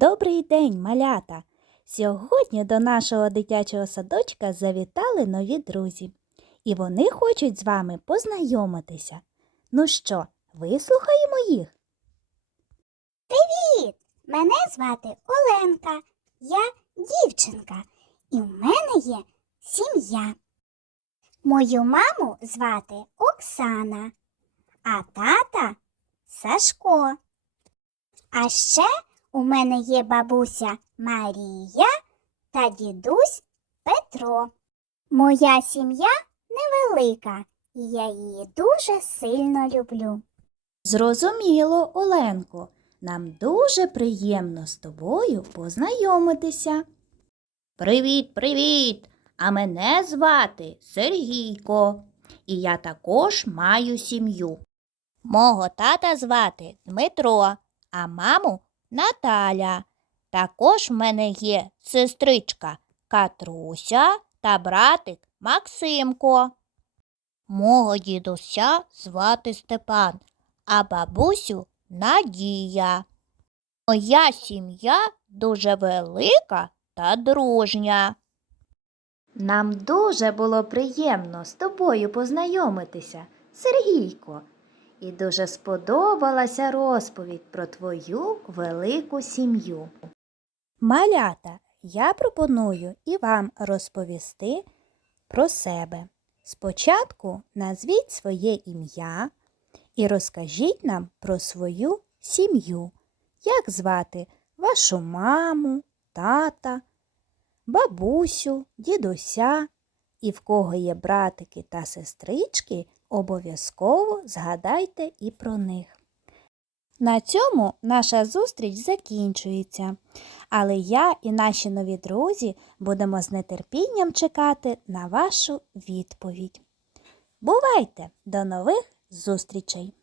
Добрий день, малята! Сьогодні до нашого дитячого садочка завітали нові друзі, і вони хочуть з вами познайомитися. Ну що, вислухаємо їх? Привіт! Мене звати Оленка. Я дівчинка, і в мене є сім'я. Мою маму звати Оксана, а тата Сашко. А ще у мене є бабуся Марія та дідусь Петро. Моя сім'я невелика, і я її дуже сильно люблю. Зрозуміло, Оленко, нам дуже приємно з тобою познайомитися. Привіт, привіт! А мене звати Сергійко, і я також маю сім'ю. Мого тата звати Дмитро, а маму Наталя. Також в мене є сестричка Катруся та братик Максимко. Мого дідуся звати Степан, а бабусю Надія. Моя сім'я дуже велика та дружня. Нам дуже було приємно з тобою познайомитися, Сергійко, і дуже сподобалася розповідь про твою велику сім'ю. Малята, я пропоную і вам розповісти про себе. Спочатку назвіть своє ім'я і розкажіть нам про свою сім'ю. Як звати вашу маму, тата, бабусю, дідуся і в кого є братики та сестрички, обов'язково згадайте і про них. На цьому наша зустріч закінчується, але я і наші нові друзі будемо з нетерпінням чекати на вашу відповідь. Бувайте! До нових зустрічей!